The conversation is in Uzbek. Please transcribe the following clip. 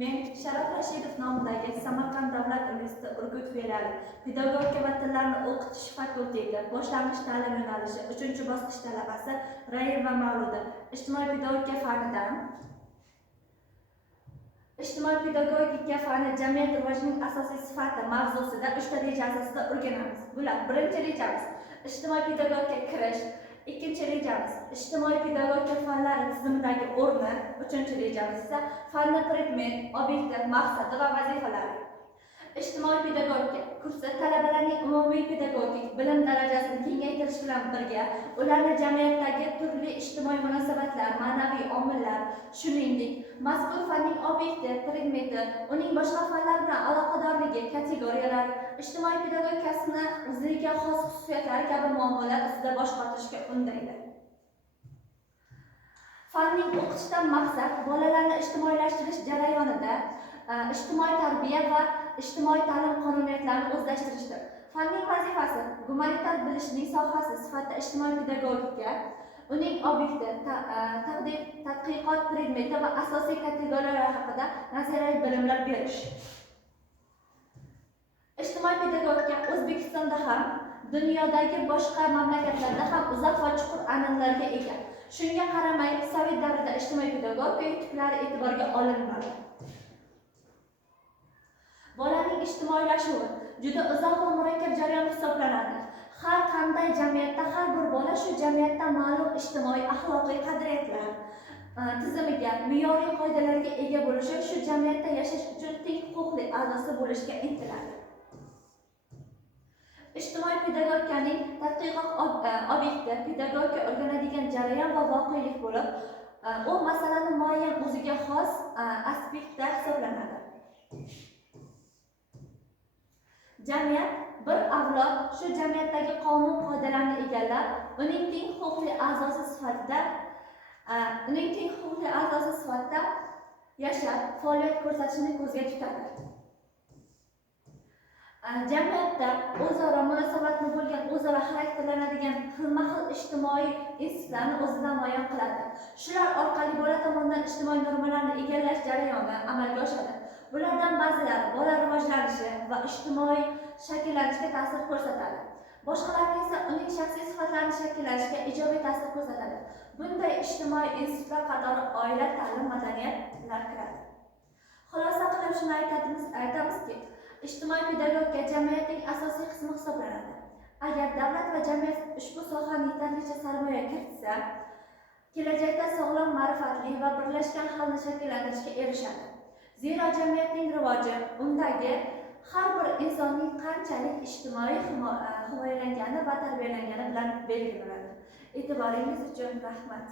Men Sharof Rashidov nomidagi Samarqand davlat universiteti Urgut filiali pedagogika va tillarni o'qitish fakulteti boshlang'ich ta'lim yo'nalishi 3-bosqich talabasi Rayeva Mavluda ijtimoiy pedagogika fani jamiyat rivojining asosiy sifati mavzusida 3 ta reja asosida o'rganamiz. Bular: birinchi rejamiz ijtimoiy pedagogika kirish, ikkinchi rejamiz ijtimoiy pedagogika fanlari tizimidagi o'rni, uchinchi rejamiz esa fanni predmet, obyekti, maqsadi va vazifalari. Ijtimoiy pedagogika kursi talabalarning umumiy pedagogik bilim darajasini kengaytirish bilan birga, ularni jamiyatdagi turli ijtimoiy munosabatlar, ma'naviy omillar, shuningdek, mazkur fanning obyekti, predmeti, uning boshqa fanlar bilan aloqadorligi, kategoriyalari, ijtimoiy pedagogikasini o'ziga xos xususiyatlari kabi muammolar ustida bosh qotirishga undaydi. Fanning o'qitishdan maqsad bolalarni ijtimoiylashtirish jarayonida ijtimoiy tarbiya va ijtimoiy ta'lim qonuniyatlarini o'zlashtirishdir. Fanning vazifasi gumanitar bilishning sohasi sifatida ijtimoiy pedagogika, uning obyekti, tadqiqot predmeti va asosiy kategoriyalar haqida nazariyaviy bilimlar berish. Ijtimoiy pedagogika O'zbekistonda ham, dunyodagi boshqa mamlakatlarda ham uzoq va chuqur an'analarga ega. Shunga qaramay, Sovet davrida ijtimoiy pedagogika yutuqlari e'tiborga olinmadi. Bolaning ijtimoiylashuvi juda uzoq va murakkab jarayon hisoblanadi. Har qanday jamiyatda har bir bola shu jamiyatda ma'lum ijtimoiy axloqiy qadriyatlar tizimiga, me'yoriy qoidalarga ega bo'lishi, shu jamiyatda yashash uchun teng huquqli a'zosi bo'lishga intiladi. Ijtimoiy pedagogikaning tadqiqot obyekti pedagogika o'rganadigan jarayon va voqelik bo'lib, u masalani muayyan o'ziga xos aspektda hisoblanadi. Jamiyat bir avlod shu jamiyatdagi qonun qoidalarni egallab, uning teng huquqli a'zosi sifatida yashab, faoliyat ko'rsatishni ko'zga tutadi. Jamiyatda o'zaro munosabatni bo'lgan, o'zaro xarakterlanadigan xilma-xil ijtimoiy institutlarni o'zida namoyon qiladi. Shular orqali bola tomonidan ijtimoiy normalarni egallash jarayoni amalga oshadi. Bulardan ba'zilari bola rivojlanishi va ijtimoiy shakllanishiga ta'sir ko'rsatadi. Boshqalari esa uning shaxsiy sifatlarini shakllanishiga ijobiy ta'sir ko'rsatadi. Bunday ijtimoiy institutlar qatori oila, ta'lim, madaniyatlar kiradi. Xulosa qilib shuni aytamizki, ijtimoiy pedagogika jamiyatning asosiy qismi hisoblanadi. Agar davlat va jamiyat ushbu sohani yetarlicha sarmoya kiritsa, kelajakda sog'lom, ma'rifatli va birlashgan xalqni shakllantirishga erishadi. Zero jamiyatning rivoji undagi har bir insonning qanchalik ijtimoiy himoyalangani va tarbiyalangani bilan belgilanadi. E'tiboringiz uchun rahmat.